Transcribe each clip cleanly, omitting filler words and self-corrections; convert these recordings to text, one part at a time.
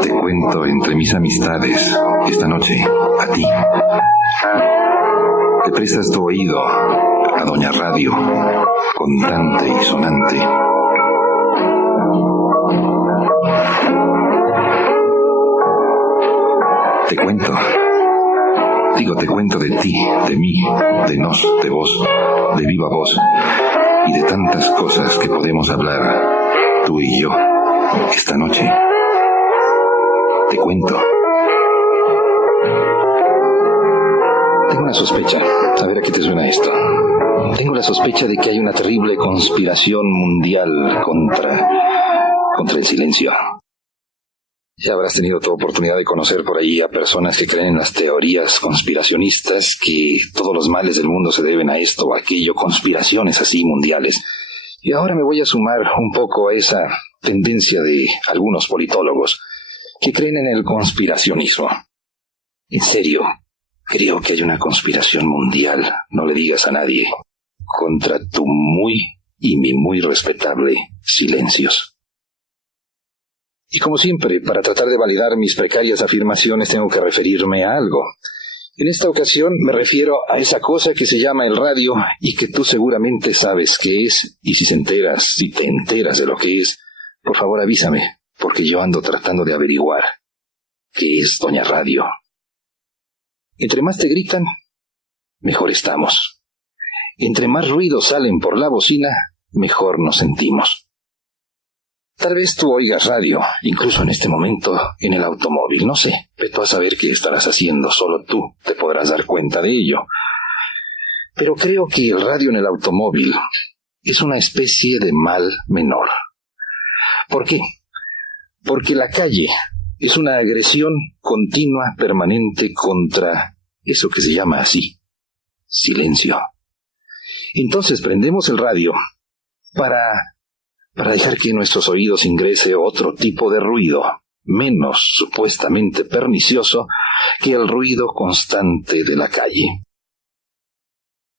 Te cuento entre mis amistades esta noche, a ti. Te prestas tu oído a Doña Radio, contante y sonante. Te cuento. Te cuento de ti, de mí, de nos, de vos, de viva voz, y de tantas cosas que podemos hablar, tú y yo, esta noche. Te cuento. Tengo una sospecha. A ver a qué te suena esto. Tengo la sospecha de que hay una terrible conspiración mundial contra el silencio. Ya habrás tenido tu oportunidad de conocer por ahí a personas que creen en las teorías conspiracionistas, que todos los males del mundo se deben a esto o aquello, conspiraciones así mundiales. Y ahora me voy a sumar un poco a esa tendencia de algunos politólogos que creen en el conspiracionismo. En serio, creo que hay una conspiración mundial, no le digas a nadie, contra tu muy y mi muy respetable silencios. Y como siempre, para tratar de validar mis precarias afirmaciones tengo que referirme a algo. En esta ocasión me refiero a esa cosa que se llama el radio y que tú seguramente sabes qué es, y si te enteras de lo que es, por favor avísame, porque yo ando tratando de averiguar qué es Doña Radio. Entre más te gritan, mejor estamos. Entre más ruidos salen por la bocina, mejor nos sentimos. Tal vez tú oigas radio, incluso en este momento, en el automóvil, no sé. Ve tú a saber qué estarás haciendo, solo tú te podrás dar cuenta de ello. Pero creo que el radio en el automóvil es una especie de mal menor. ¿Por qué? Porque la calle es una agresión continua, permanente contra eso que se llama así, silencio. Entonces prendemos el radio para dejar que en nuestros oídos ingrese otro tipo de ruido, menos supuestamente pernicioso que el ruido constante de la calle.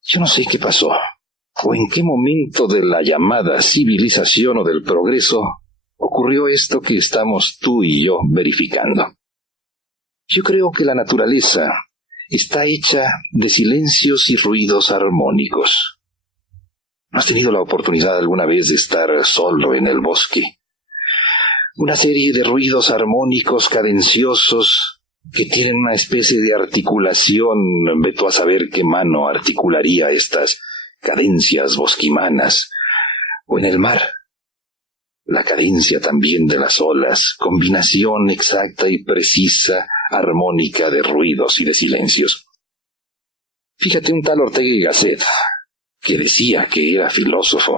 Yo no sé qué pasó, o en qué momento de la llamada civilización o del progreso ocurrió esto que estamos tú y yo verificando. Yo creo que la naturaleza está hecha de silencios y ruidos armónicos. ¿No has tenido la oportunidad alguna vez de estar solo en el bosque? Una serie de ruidos armónicos cadenciosos que tienen una especie de articulación. Ve tú a saber qué mano articularía estas cadencias bosquimanas. O en el mar, la cadencia también de las olas, combinación exacta y precisa, armónica de ruidos y de silencios. Fíjate, un tal Ortega y Gasset, que decía que era filósofo,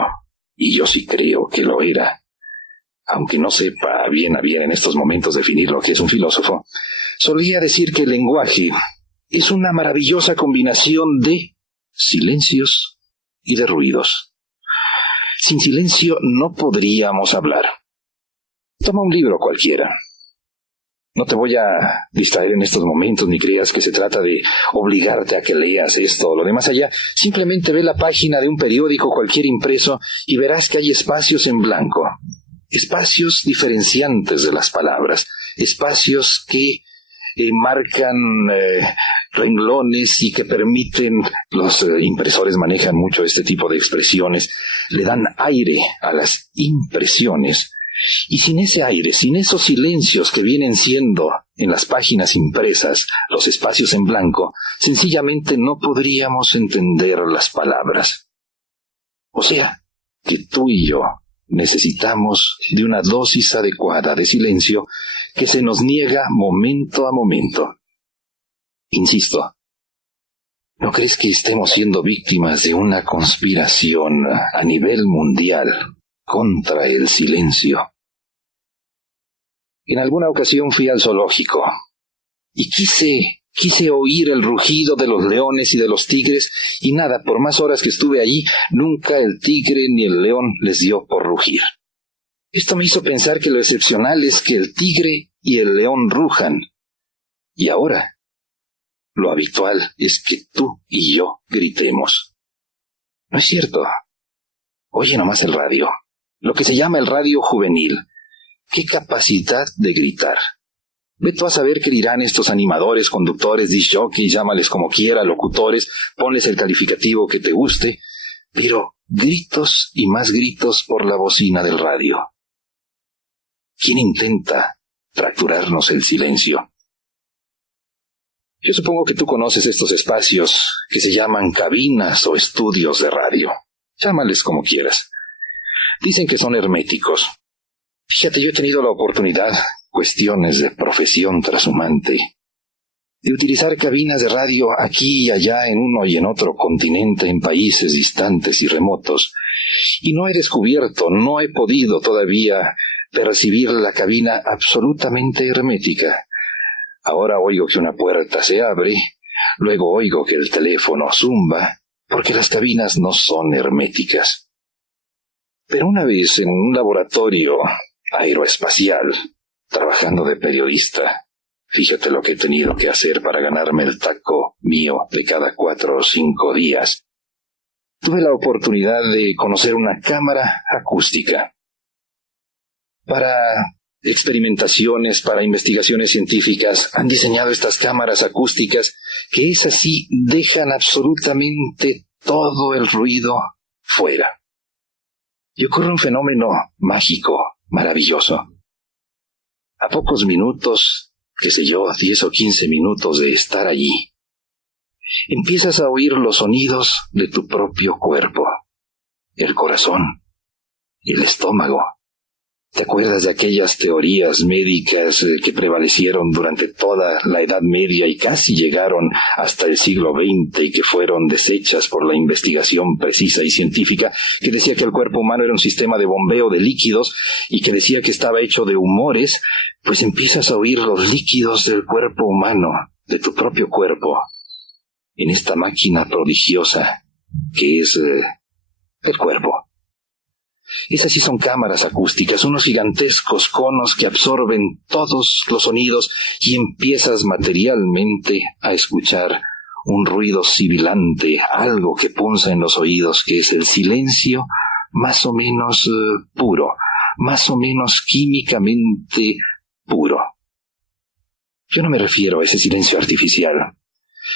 y yo sí creo que lo era, aunque no sepa bien a bien en estos momentos definir lo que es un filósofo, solía decir que el lenguaje es una maravillosa combinación de silencios y de ruidos. Sin silencio no podríamos hablar. Toma un libro cualquiera. No te voy a distraer en estos momentos, ni creas que se trata de obligarte a que leas esto o lo demás allá. Simplemente ve la página de un periódico cualquier impreso y verás que hay espacios en blanco. Espacios diferenciantes de las palabras. Espacios que marcan renglones y que permiten, los impresores manejan mucho este tipo de expresiones, le dan aire a las impresiones. Y sin ese aire, sin esos silencios que vienen siendo en las páginas impresas, los espacios en blanco, sencillamente no podríamos entender las palabras. O sea, que tú y yo necesitamos de una dosis adecuada de silencio que se nos niega momento a momento. Insisto, ¿no crees que estemos siendo víctimas de una conspiración a nivel mundial contra el silencio? En alguna ocasión fui al zoológico y quise oír el rugido de los leones y de los tigres, y nada, por más horas que estuve allí, nunca el tigre ni el león les dio por rugir. Esto me hizo pensar que lo excepcional es que el tigre y el león rujan. Y ahora, lo habitual es que tú y yo gritemos. No es cierto. Oye nomás el radio, lo que se llama el radio juvenil. ¡Qué capacidad de gritar! Ve tú a saber qué dirán estos animadores, conductores, disc jockeys, llámales como quiera, locutores, ponles el calificativo que te guste, pero gritos y más gritos por la bocina del radio. ¿Quién intenta fracturarnos el silencio? Yo supongo que tú conoces estos espacios que se llaman cabinas o estudios de radio. Llámales como quieras. Dicen que son herméticos. Fíjate, yo he tenido la oportunidad, cuestiones de profesión trashumante, de utilizar cabinas de radio aquí y allá en uno y en otro continente, en países distantes y remotos, y no he descubierto, no he podido todavía percibir la cabina absolutamente hermética. Ahora oigo que una puerta se abre, luego oigo que el teléfono zumba, porque las cabinas no son herméticas. Pero una vez en un laboratorio aeroespacial, trabajando de periodista, fíjate lo que he tenido que hacer para ganarme el taco mío de cada 4 o 5 días. Tuve la oportunidad de conocer una cámara acústica. Para experimentaciones, para investigaciones científicas, han diseñado estas cámaras acústicas que es así, dejan absolutamente todo el ruido fuera. Y ocurre un fenómeno mágico, maravilloso. A pocos minutos, qué sé yo, 10 o 15 minutos de estar allí, empiezas a oír los sonidos de tu propio cuerpo, el corazón, el estómago. ¿Te acuerdas de aquellas teorías médicas que prevalecieron durante toda la Edad Media y casi llegaron hasta el siglo XX y que fueron deshechas por la investigación precisa y científica, que decía que el cuerpo humano era un sistema de bombeo de líquidos y que decía que estaba hecho de humores? Pues empiezas a oír los líquidos del cuerpo humano, de tu propio cuerpo, en esta máquina prodigiosa que es el cuerpo. Esas sí son cámaras acústicas, unos gigantescos conos que absorben todos los sonidos y empiezas materialmente a escuchar un ruido sibilante, algo que punza en los oídos, que es el silencio más o menos puro, más o menos químicamente puro. Yo no me refiero a ese silencio artificial,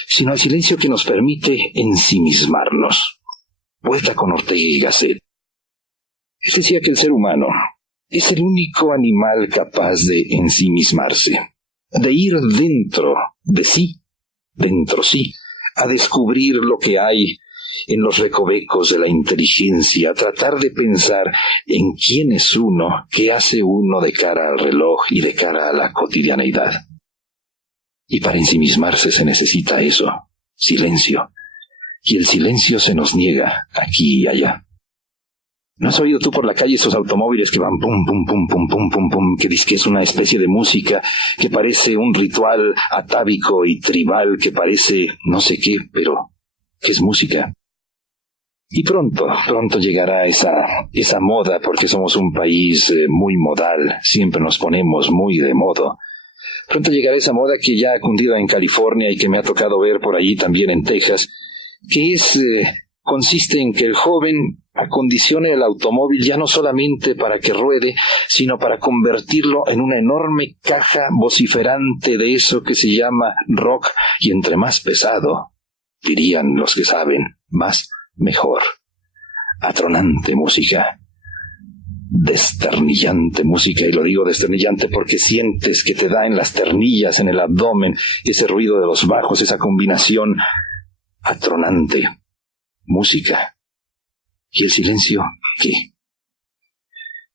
sino al silencio que nos permite ensimismarnos. Vuelta con Ortega y Gasset. Él decía que el ser humano es el único animal capaz de ensimismarse, de ir dentro de sí, a descubrir lo que hay en los recovecos de la inteligencia, a tratar de pensar en quién es uno, qué hace uno de cara al reloj y de cara a la cotidianeidad. Y para ensimismarse se necesita eso, silencio, y el silencio se nos niega aquí y allá. ¿No has oído tú por la calle esos automóviles que van pum, pum, pum, pum, pum, pum, pum, que dice que es una especie de música que parece un ritual atávico y tribal, que parece no sé qué, pero que es música? Y pronto llegará esa moda, porque somos un país muy modal, siempre nos ponemos muy de modo. Pronto llegará esa moda que ya ha cundido en California y que me ha tocado ver por allí también en Texas, que consiste en que el joven acondicione el automóvil ya no solamente para que ruede, sino para convertirlo en una enorme caja vociferante de eso que se llama rock, y entre más pesado, dirían los que saben, más mejor. Atronante música, desternillante música, y lo digo desternillante porque sientes que te da en las ternillas, en el abdomen, ese ruido de los bajos, esa combinación atronante música. ¿Y el silencio qué?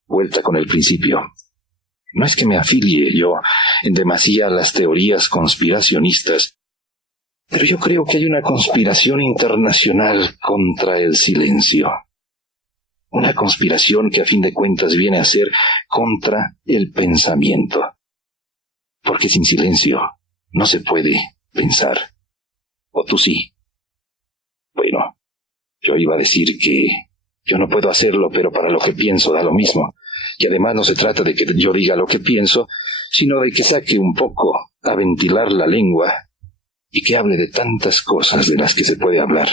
Vuelta con el principio. No es que me afilie yo en demasía a las teorías conspiracionistas, pero yo creo que hay una conspiración internacional contra el silencio. Una conspiración que a fin de cuentas viene a ser contra el pensamiento. Porque sin silencio no se puede pensar. ¿O tú sí? Bueno, yo iba a decir que yo no puedo hacerlo, pero para lo que pienso da lo mismo. Y además no se trata de que yo diga lo que pienso, sino de que saque un poco a ventilar la lengua y que hable de tantas cosas de las que se puede hablar.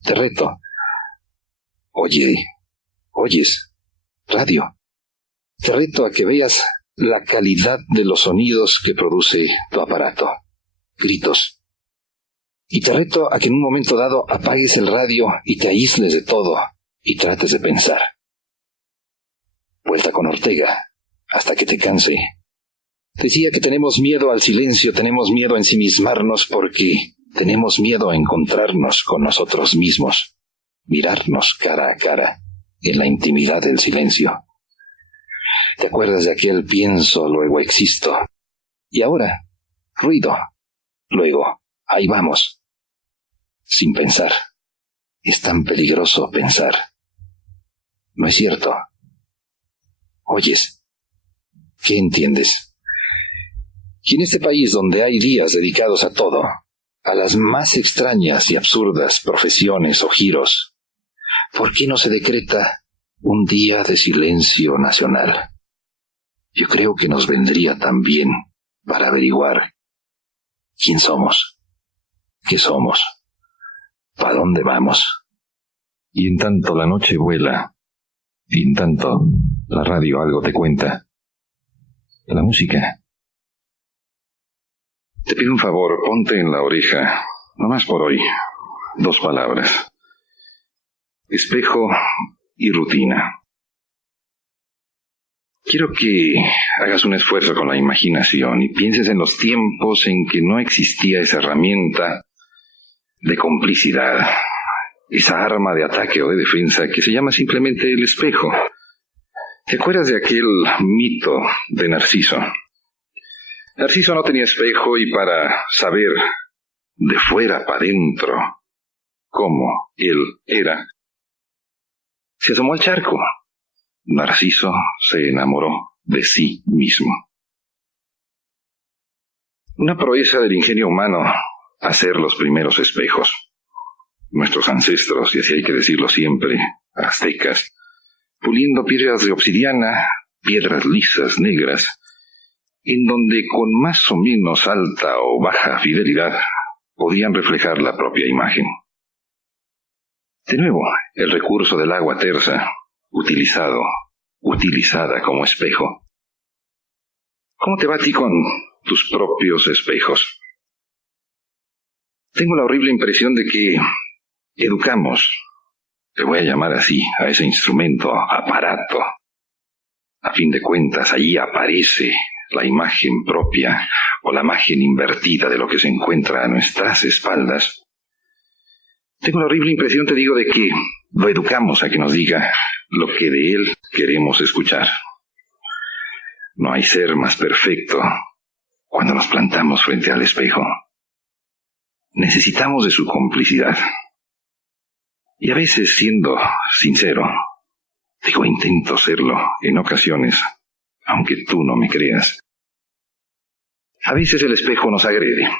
Te reto. Oyes, radio. Te reto a que veas la calidad de los sonidos que produce tu aparato. Gritos. Y te reto a que en un momento dado apagues el radio y te aísles de todo y trates de pensar. Vuelta con Ortega, hasta que te canse. Decía que tenemos miedo al silencio, tenemos miedo a ensimismarnos porque tenemos miedo a encontrarnos con nosotros mismos, mirarnos cara a cara en la intimidad del silencio. ¿Te acuerdas de aquel pienso, luego existo? Y ahora, ruido. Luego, ahí vamos. Sin pensar. Es tan peligroso pensar. ¿No es cierto? Oyes. ¿Qué entiendes? Y en este país donde hay días dedicados a todo, a las más extrañas y absurdas profesiones o giros, ¿por qué no se decreta un día de silencio nacional? Yo creo que nos vendría también para averiguar quién somos, qué somos, para dónde vamos. Y en tanto la noche vuela, y en tanto la radio algo te cuenta. La música. Te pido un favor, ponte en la oreja, nomás por hoy, 2 palabras. Espejo y rutina. Quiero que hagas un esfuerzo con la imaginación y pienses en los tiempos en que no existía esa herramienta de complicidad, esa arma de ataque o de defensa que se llama simplemente el espejo. ¿Te acuerdas de aquel mito de Narciso? Narciso no tenía espejo y para saber de fuera para adentro cómo él era, se asomó al charco. Narciso se enamoró de sí mismo. Una proeza del ingenio humano, hacer los primeros espejos. Nuestros ancestros, y así hay que decirlo siempre, aztecas, puliendo piedras de obsidiana, piedras lisas, negras, en donde con más o menos alta o baja fidelidad podían reflejar la propia imagen. De nuevo, el recurso del agua tersa, utilizada como espejo. ¿Cómo te va a ti con tus propios espejos? Tengo la horrible impresión de que educamos, te voy a llamar así, a ese instrumento, aparato. A fin de cuentas, allí aparece la imagen propia o la imagen invertida de lo que se encuentra a nuestras espaldas. Tengo la horrible impresión, te digo, de que lo educamos a que nos diga lo que de él queremos escuchar. No hay ser más perfecto cuando nos plantamos frente al espejo. Necesitamos de su complicidad. Y a veces, siendo sincero, digo, intento serlo en ocasiones, aunque tú no me creas. A veces el espejo nos agrede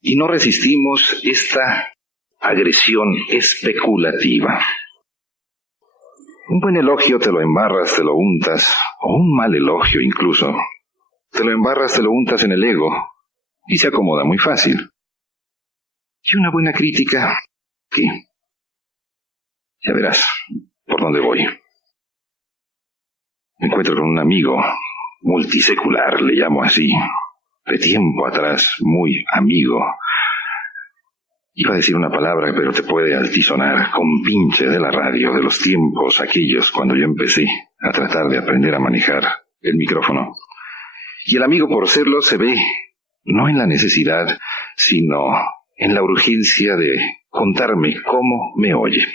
y no resistimos esta agresión especulativa. Un buen elogio te lo embarras, te lo untas, o un mal elogio incluso, te lo embarras, te lo untas en el ego y se acomoda muy fácil. Y una buena crítica, ¿qué? Ya verás por dónde voy. Me encuentro con un amigo multisecular, le llamo así, de tiempo atrás, muy amigo. Iba a decir una palabra, pero te puede altisonar, compinche de la radio, de los tiempos aquellos cuando yo empecé a tratar de aprender a manejar el micrófono. Y el amigo, por serlo, se ve no en la necesidad, sino en la urgencia de contarme cómo me oye.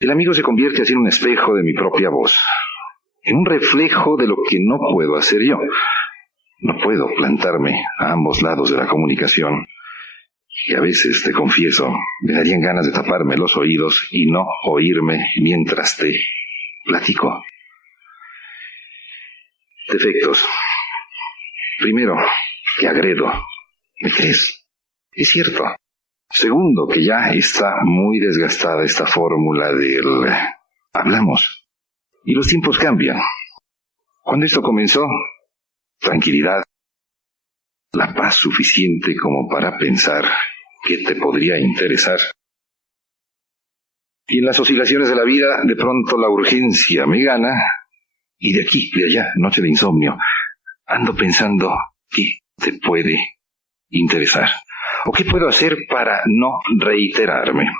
El amigo se convierte así en un espejo de mi propia voz, en un reflejo de lo que no puedo hacer yo. No puedo plantarme a ambos lados de la comunicación. Y a veces, te confieso, me darían ganas de taparme los oídos y no oírme mientras te platico. Defectos. Primero, que agredo. ¿Me crees? Es cierto. Segundo, que ya está muy desgastada esta fórmula del hablamos Y los tiempos cambian. Cuando esto comenzó, tranquilidad, la paz suficiente como para pensar qué te podría interesar. Y en las oscilaciones de la vida, de pronto la urgencia me gana, y de aquí, de allá, noche de insomnio, ando pensando qué te puede interesar, o qué puedo hacer para no reiterarme.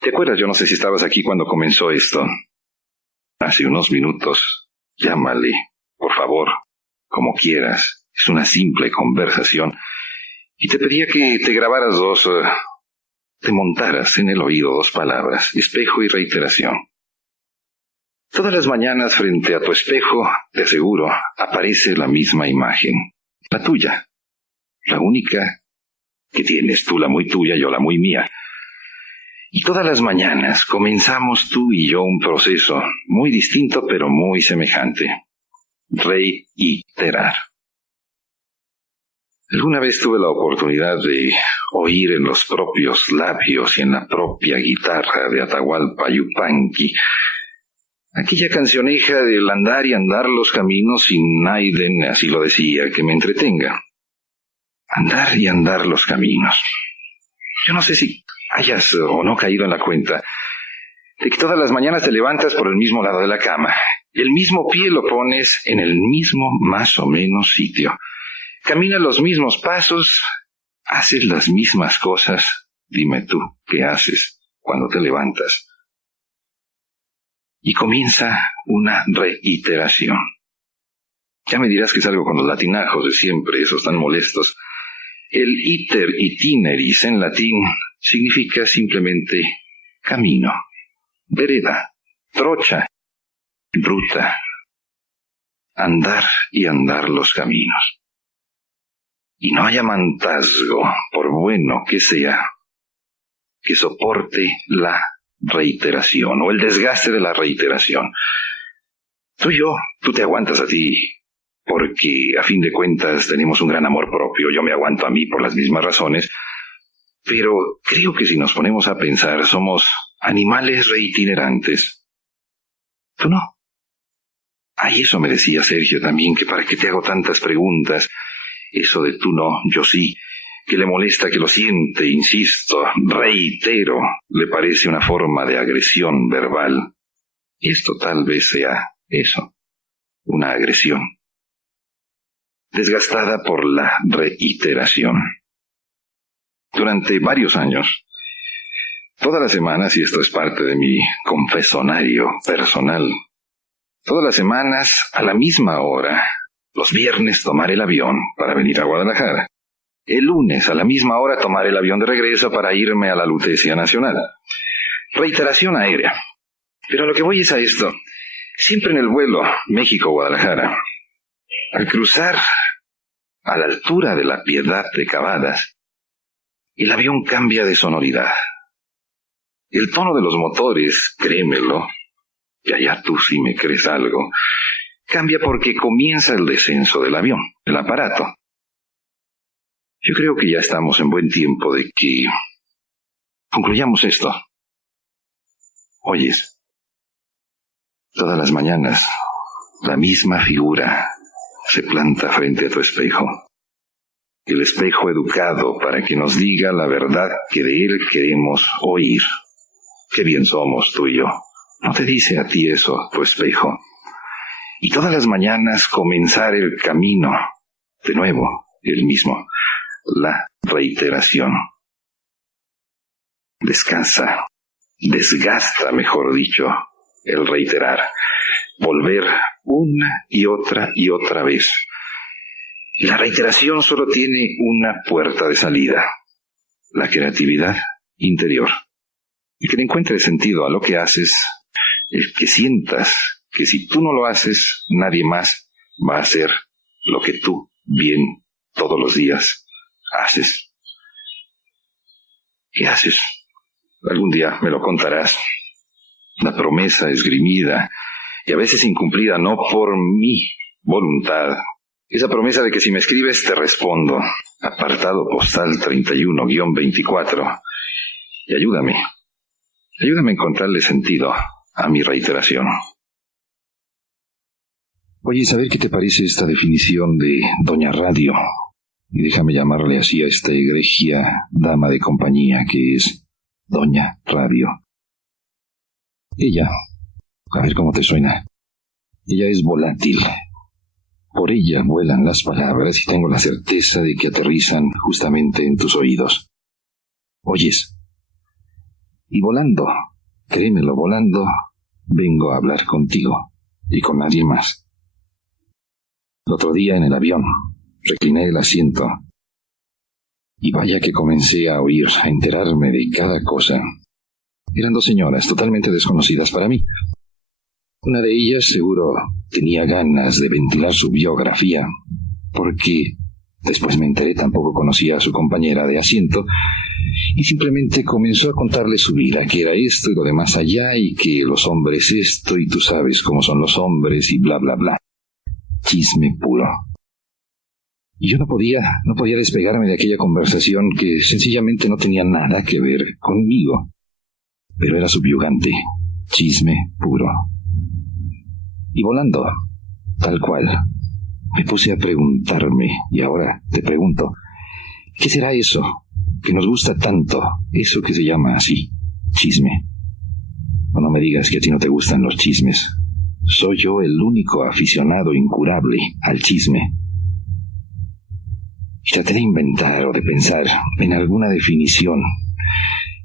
¿Te acuerdas? Yo no sé si estabas aquí cuando comenzó esto. Hace unos minutos, llámale, por favor, como quieras. Es una simple conversación. Y te pedía que te grabaras te montaras en el oído 2 palabras, espejo y reiteración. Todas las mañanas frente a tu espejo, te aseguro, aparece la misma imagen, la tuya, la única que tienes, tú la muy tuya, yo la muy mía. Y todas las mañanas comenzamos tú y yo un proceso muy distinto pero muy semejante, reiterar. Alguna vez tuve la oportunidad de oír en los propios labios y en la propia guitarra de Atahualpa Yupanqui aquella cancioneja del andar y andar los caminos sin Naiden, así lo decía, que me entretenga. Andar y andar los caminos. Yo no sé si hayas o no caído en la cuenta de que todas las mañanas te levantas por el mismo lado de la cama. El mismo pie lo pones en el mismo más o menos sitio. Caminas los mismos pasos, haces las mismas cosas. Dime tú, ¿qué haces cuando te levantas? Y comienza una reiteración. Ya me dirás que salgo con los latinajos de siempre, esos tan molestos. El iter itineris en latín significa simplemente camino, vereda, trocha, ruta. Andar y andar los caminos. Y no haya amantazgo, por bueno que sea, que soporte la reiteración o el desgaste de la reiteración. Tú te aguantas a ti, porque a fin de cuentas tenemos un gran amor propio. Yo me aguanto a mí por las mismas razones, pero creo que si nos ponemos a pensar somos animales reitinerantes. ¿Tú no? Ay, eso me decía Sergio también, que para qué te hago tantas preguntas. Eso de tú no, yo sí, que le molesta, que lo siente, insisto, reitero, le parece una forma de agresión verbal. Esto tal vez sea eso, una agresión, desgastada por la reiteración. Durante varios años, todas las semanas, y esto es parte de mi confesonario personal, todas las semanas, a la misma hora, los viernes tomar el avión para venir a Guadalajara. El lunes a la misma hora tomar el avión de regreso para irme a la Lutecia Nacional. Reiteración aérea. Pero a lo que voy es a esto. Siempre en el vuelo México-Guadalajara, al cruzar a la altura de la Piedad de Cavadas, el avión cambia de sonoridad. El tono de los motores, créemelo, y allá tú sí me crees algo, cambia porque comienza el descenso del avión, del aparato. Yo creo que ya estamos en buen tiempo de que concluyamos esto. Oyes, todas las mañanas la misma figura se planta frente a tu espejo. El espejo educado para que nos diga la verdad que de él queremos oír. Qué bien somos tú y yo. ¿No te dice a ti eso tu espejo? Y todas las mañanas comenzar el camino, de nuevo, el mismo, la reiteración. Descansa, desgasta, mejor dicho, el reiterar. Volver una y otra vez. Y la reiteración solo tiene una puerta de salida, la creatividad interior. Y que le encuentres sentido a lo que haces, el que sientas que si tú no lo haces, nadie más va a hacer lo que tú bien todos los días haces. ¿Qué haces? Algún día me lo contarás. La promesa esgrimida y a veces incumplida no por mi voluntad. Esa promesa de que si me escribes te respondo. Apartado postal 31-24. Y ayúdame a encontrarle sentido a mi reiteración. Oye, ¿saber qué te parece esta definición de Doña Radio? Y déjame llamarle así a esta egregia dama de compañía que es Doña Radio. Ella, a ver cómo te suena. Ella es volátil. Por ella vuelan las palabras y tengo la certeza de que aterrizan justamente en tus oídos. ¿Oyes? Y volando, créemelo, volando, vengo a hablar contigo y con nadie más. El otro día en el avión, recliné el asiento y vaya que comencé a oír, a enterarme de cada cosa. Eran dos señoras totalmente desconocidas para mí. Una de ellas seguro tenía ganas de ventilar su biografía, porque después me enteré tampoco conocía a su compañera de asiento, y simplemente comenzó a contarle su vida, que era esto y lo demás allá, y que los hombres esto, y tú sabes cómo son los hombres, y bla, bla, bla. Chisme puro. Y yo no podía despegarme de aquella conversación que sencillamente no tenía nada que ver conmigo. Pero era subyugante. Chisme puro. Y volando, tal cual, me puse a preguntarme, y ahora te pregunto, ¿qué será eso que nos gusta tanto, eso que se llama así, chisme? O no me digas que a ti no te gustan los chismes. Soy yo el único aficionado incurable al chisme. Y traté de inventar o de pensar en alguna definición.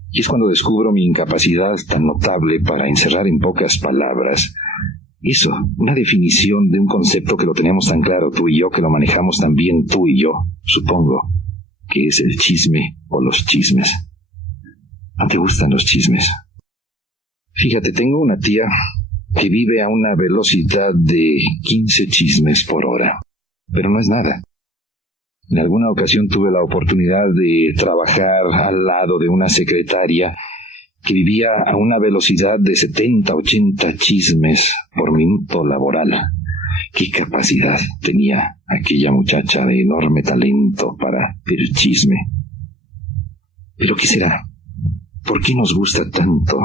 Y es cuando descubro mi incapacidad tan notable para encerrar en pocas palabras eso, una definición de un concepto que lo tenemos tan claro tú y yo, que lo manejamos tan bien tú y yo, supongo, que es el chisme o los chismes. ¿No te gustan los chismes? Fíjate, tengo una tía que vive a una velocidad de 15 chismes por hora, pero no es nada. En alguna ocasión tuve la oportunidad de trabajar al lado de una secretaria que vivía a una velocidad de 70, 80 chismes por minuto laboral. ¿Qué capacidad tenía aquella muchacha de enorme talento para el chisme? ¿Pero qué será? ¿Por qué nos gusta tanto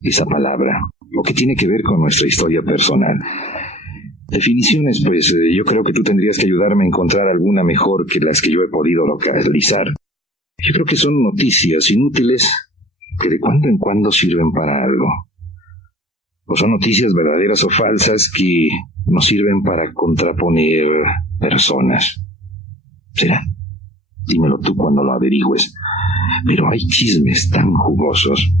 esa palabra? ¿O qué tiene que ver con nuestra historia personal? Definiciones, pues yo creo que tú tendrías que ayudarme a encontrar alguna mejor que las que yo he podido localizar. Yo creo que son noticias inútiles que de cuando en cuando sirven para algo. O son noticias verdaderas o falsas que nos sirven para contraponer personas. ¿Será? Dímelo tú cuando lo averigües. Pero hay chismes tan jugosos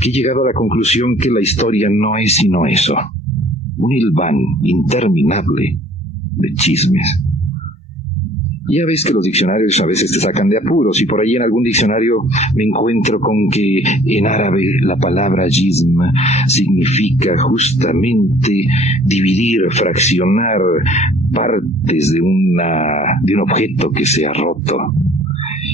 que he llegado a la conclusión que la historia no es sino eso. Un hilván interminable de chismes. Ya ves que los diccionarios a veces te sacan de apuros, y por ahí en algún diccionario me encuentro con que en árabe la palabra jism significa justamente dividir, fraccionar partes de un objeto que se ha roto.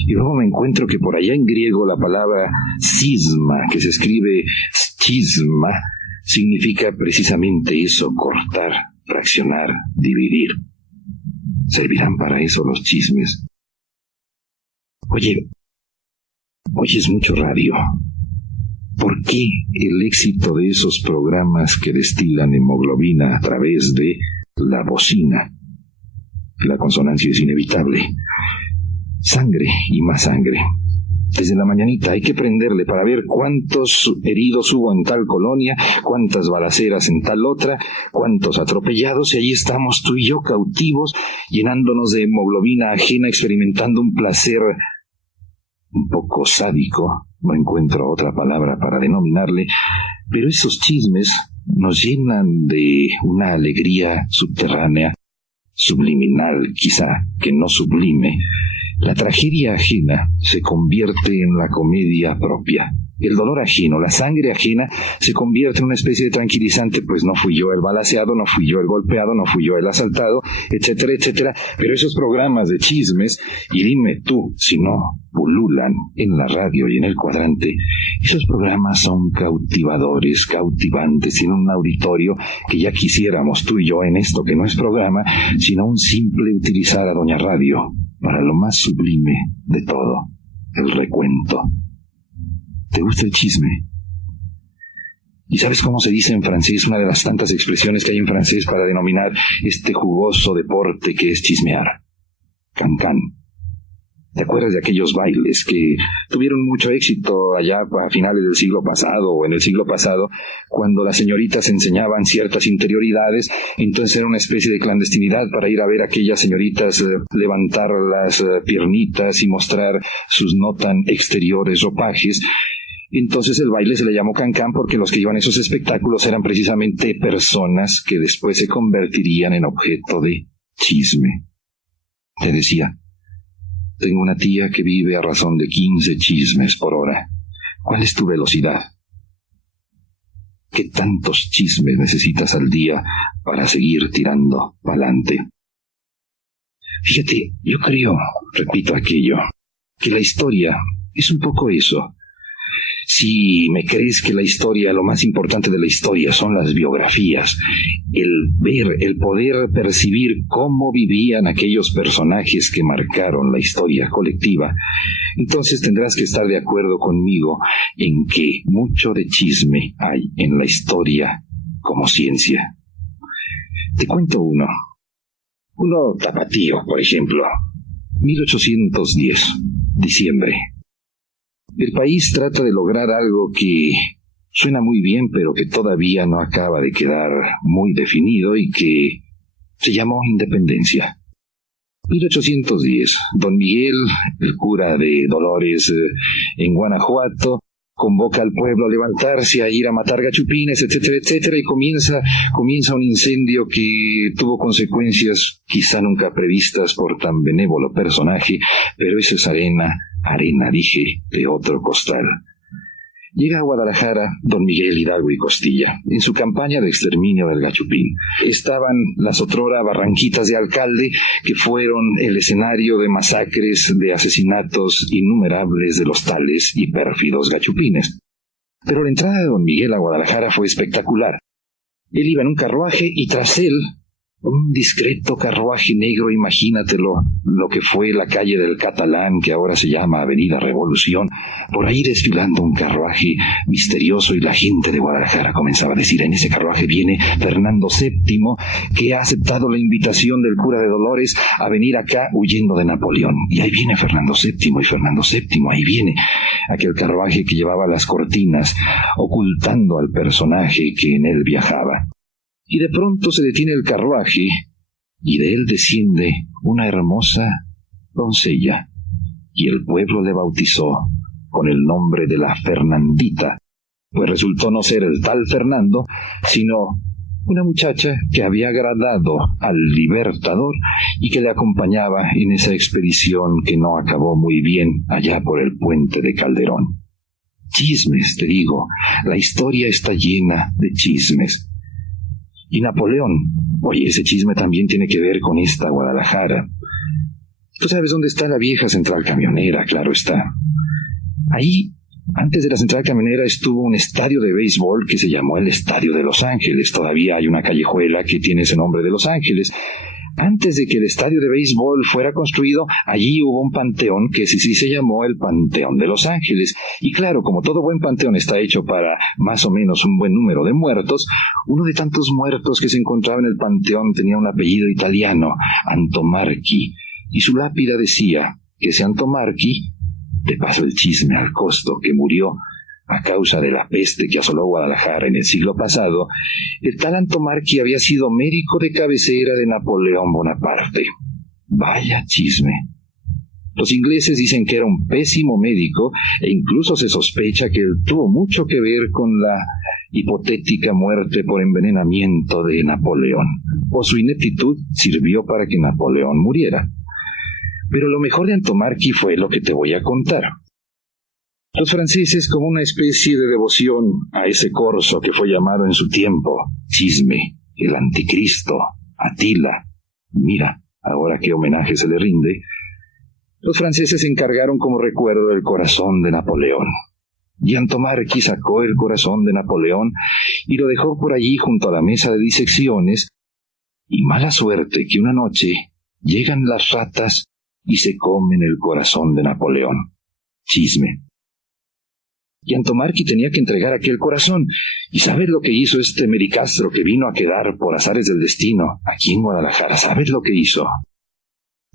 Y luego me encuentro que por allá en griego la palabra cisma, que se escribe schisma, significa precisamente eso, cortar, fraccionar, dividir. ¿Servirán para eso los chismes? Oye, oyes mucho radio. ¿Por qué el éxito de esos programas que destilan hemoglobina a través de la bocina? La consonancia es inevitable. Sangre y más sangre. Desde la mañanita hay que prenderle para ver cuántos heridos hubo en tal colonia, cuántas balaceras en tal otra, cuántos atropellados, y allí estamos tú y yo cautivos, llenándonos de hemoglobina ajena, experimentando un placer un poco sádico, no encuentro otra palabra para denominarle, pero esos chismes nos llenan de una alegría subterránea, subliminal quizá, que no sublime. La tragedia ajena se convierte en la comedia propia. El dolor ajeno, la sangre ajena, se convierte en una especie de tranquilizante, pues no fui yo el balaceado, no fui yo el golpeado, no fui yo el asaltado, etcétera, etcétera. Pero esos programas de chismes, y dime tú si no pululan en la radio y en el cuadrante, esos programas son cautivadores, cautivantes, tienen un auditorio que ya quisiéramos tú y yo en esto que no es programa, sino un simple utilizar a Doña Radio para lo más sublime de todo, el recuento. ¿Te gusta el chisme? ¿Y sabes cómo se dice en francés? Una de las tantas expresiones que hay en francés para denominar este jugoso deporte que es chismear. Can-can. ¿Te acuerdas de aquellos bailes que tuvieron mucho éxito allá a finales del siglo pasado o en el siglo pasado, cuando las señoritas enseñaban ciertas interioridades? Entonces era una especie de clandestinidad para ir a ver a aquellas señoritas levantar las piernitas y mostrar sus no tan exteriores ropajes. Entonces el baile se le llamó can-can porque los que iban a esos espectáculos eran precisamente personas que después se convertirían en objeto de chisme. Te decía, tengo una tía que vive a razón de 15 chismes por hora. ¿Cuál es tu velocidad? ¿Qué tantos chismes necesitas al día para seguir tirando pa'lante? Fíjate, yo creo, repito aquello, que la historia es un poco eso. Si me crees que la historia, lo más importante de la historia son las biografías, el ver, el poder percibir cómo vivían aquellos personajes que marcaron la historia colectiva, entonces tendrás que estar de acuerdo conmigo en que mucho de chisme hay en la historia como ciencia. Te cuento uno tapatío, por ejemplo, 1810, diciembre. El país trata de lograr algo que suena muy bien, pero que todavía no acaba de quedar muy definido y que se llamó independencia. 1810, don Miguel, el cura de Dolores en Guanajuato, convoca al pueblo a levantarse, a ir a matar gachupines, etcétera, etcétera, y comienza un incendio que tuvo consecuencias quizá nunca previstas por tan benévolo personaje, pero eso es arena, dije, de otro costal. Llega a Guadalajara don Miguel Hidalgo y Costilla, en su campaña de exterminio del gachupín. Estaban las otrora Barranquitas de Alcalde, que fueron el escenario de masacres, de asesinatos innumerables de los tales y pérfidos gachupines. Pero la entrada de don Miguel a Guadalajara fue espectacular. Él iba en un carruaje y tras él, un discreto carruaje negro, imagínatelo, lo que fue la calle del Catalán, que ahora se llama Avenida Revolución, por ahí desfilando un carruaje misterioso, y la gente de Guadalajara comenzaba a decir, en ese carruaje viene Fernando VII, que ha aceptado la invitación del cura de Dolores a venir acá huyendo de Napoleón. Y ahí viene Fernando VII, y Fernando VII, ahí viene aquel carruaje que llevaba las cortinas, ocultando al personaje que en él viajaba. Y de pronto se detiene el carruaje, y de él desciende una hermosa doncella, y el pueblo le bautizó con el nombre de la Fernandita, pues resultó no ser el tal Fernando, sino una muchacha que había agradado al Libertador y que le acompañaba en esa expedición que no acabó muy bien allá por el puente de Calderón. Chismes, te digo, la historia está llena de chismes. Y Napoleón, oye, ese chisme también tiene que ver con esta Guadalajara. Tú sabes dónde está la vieja central camionera, claro está. Ahí, antes de la central camionera, estuvo un estadio de béisbol que se llamó el Estadio de Los Ángeles. Todavía hay una callejuela que tiene ese nombre de Los Ángeles. Antes de que el estadio de béisbol fuera construido, allí hubo un panteón que sí se llamó el Panteón de Los Ángeles. Y claro, como todo buen panteón está hecho para más o menos un buen número de muertos, uno de tantos muertos que se encontraba en el panteón tenía un apellido italiano, Antomarchi, y su lápida decía que ese Antomarchi, te paso el chisme al costo, que murió a causa de la peste que asoló Guadalajara en el siglo pasado. El tal Antomarchi había sido médico de cabecera de Napoleón Bonaparte. Vaya chisme. Los ingleses dicen que era un pésimo médico, e incluso se sospecha que él tuvo mucho que ver con la hipotética muerte por envenenamiento de Napoleón, o su ineptitud sirvió para que Napoleón muriera. Pero lo mejor de Antomarchi fue lo que te voy a contar. Los franceses, como una especie de devoción a ese corso que fue llamado en su tiempo Chisme, el Anticristo, Atila, mira, ahora qué homenaje se le rinde, los franceses encargaron como recuerdo el corazón de Napoleón. Y Antomarchi sacó el corazón de Napoleón y lo dejó por allí junto a la mesa de disecciones, y mala suerte que una noche llegan las ratas y se comen el corazón de Napoleón. Chisme. Y Antomarchi tenía que entregar aquel corazón. ¿Y sabes lo que hizo este Mericastro que vino a quedar por azares del destino aquí en Guadalajara? ¿Sabes lo que hizo?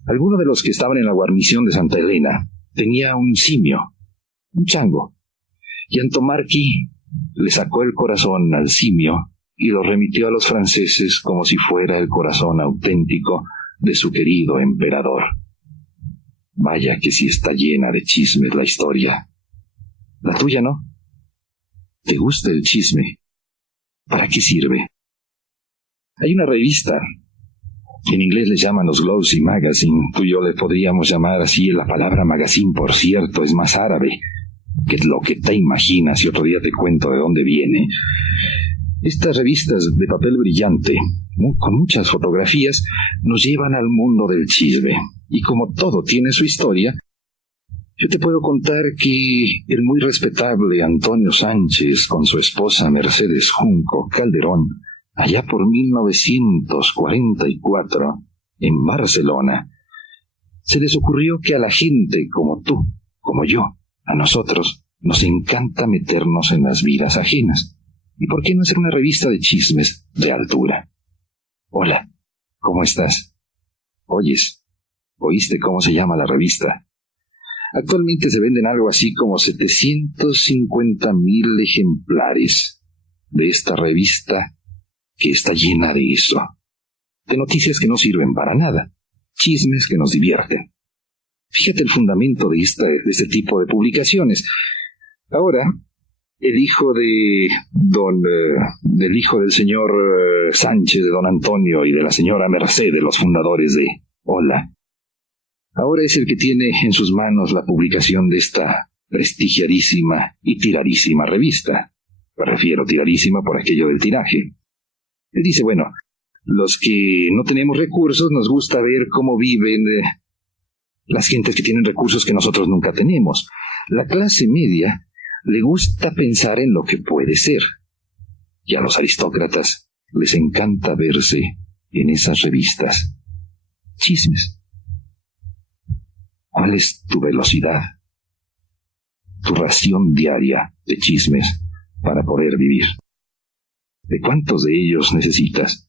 Alguno de los que estaban en la guarnición de Santa Elena tenía un simio, un chango. Y Antomarchi le sacó el corazón al simio y lo remitió a los franceses como si fuera el corazón auténtico de su querido emperador. Vaya que sí está llena de chismes la historia. La tuya, ¿no? ¿Te gusta el chisme? ¿Para qué sirve? Hay una revista, en inglés le llaman los Glossy Magazine, tú y yo le podríamos llamar así. La palabra magazine, por cierto, es más árabe que lo que te imaginas, y otro día te cuento de dónde viene. Estas revistas de papel brillante, ¿no?, con muchas fotografías, nos llevan al mundo del chisme. Y como todo tiene su historia, yo te puedo contar que el muy respetable Antonio Sánchez con su esposa Mercedes Junco Calderón, allá por 1944, en Barcelona, se les ocurrió que a la gente como tú, como yo, a nosotros, nos encanta meternos en las vidas ajenas. ¿Y por qué no hacer una revista de chismes de altura? Hola, ¿cómo estás? ¿Oíste cómo se llama la revista? Actualmente se venden algo así como 750,000 ejemplares de esta revista que está llena de eso, de noticias que no sirven para nada, chismes que nos divierten. Fíjate el fundamento de este tipo de publicaciones. Ahora, el hijo del hijo del señor Sánchez, de don Antonio, y de la señora Mercedes, los fundadores de Hola, ahora es el que tiene en sus manos la publicación de esta prestigiadísima y tiradísima revista. Me refiero tiradísima por aquello del tiraje. Él dice, bueno, los que no tenemos recursos nos gusta ver cómo viven las gentes que tienen recursos que nosotros nunca tenemos. La clase media le gusta pensar en lo que puede ser. Y a los aristócratas les encanta verse en esas revistas. Chismes. ¿Cuál es tu velocidad? Tu ración diaria de chismes para poder vivir. ¿De cuántos de ellos necesitas?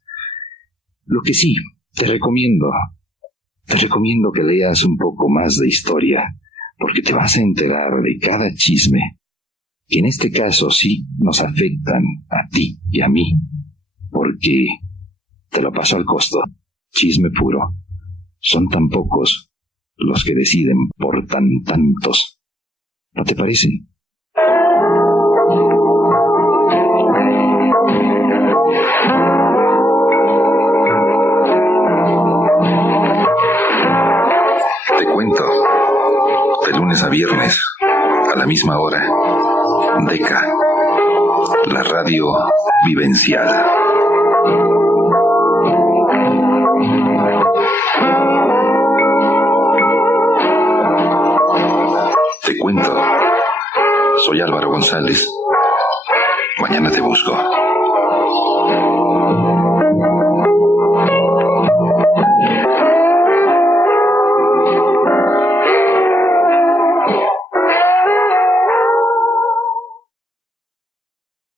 Lo que sí, te recomiendo que leas un poco más de historia, porque te vas a enterar de cada chisme, que en este caso sí nos afectan a ti y a mí, porque te lo paso al costo. Chisme puro. Son tan pocos los que deciden por tantos. ¿No te parece? Te cuento, de lunes a viernes, a la misma hora, Deca, la radio vivencial. Te cuento, soy Álvaro González. Mañana te busco.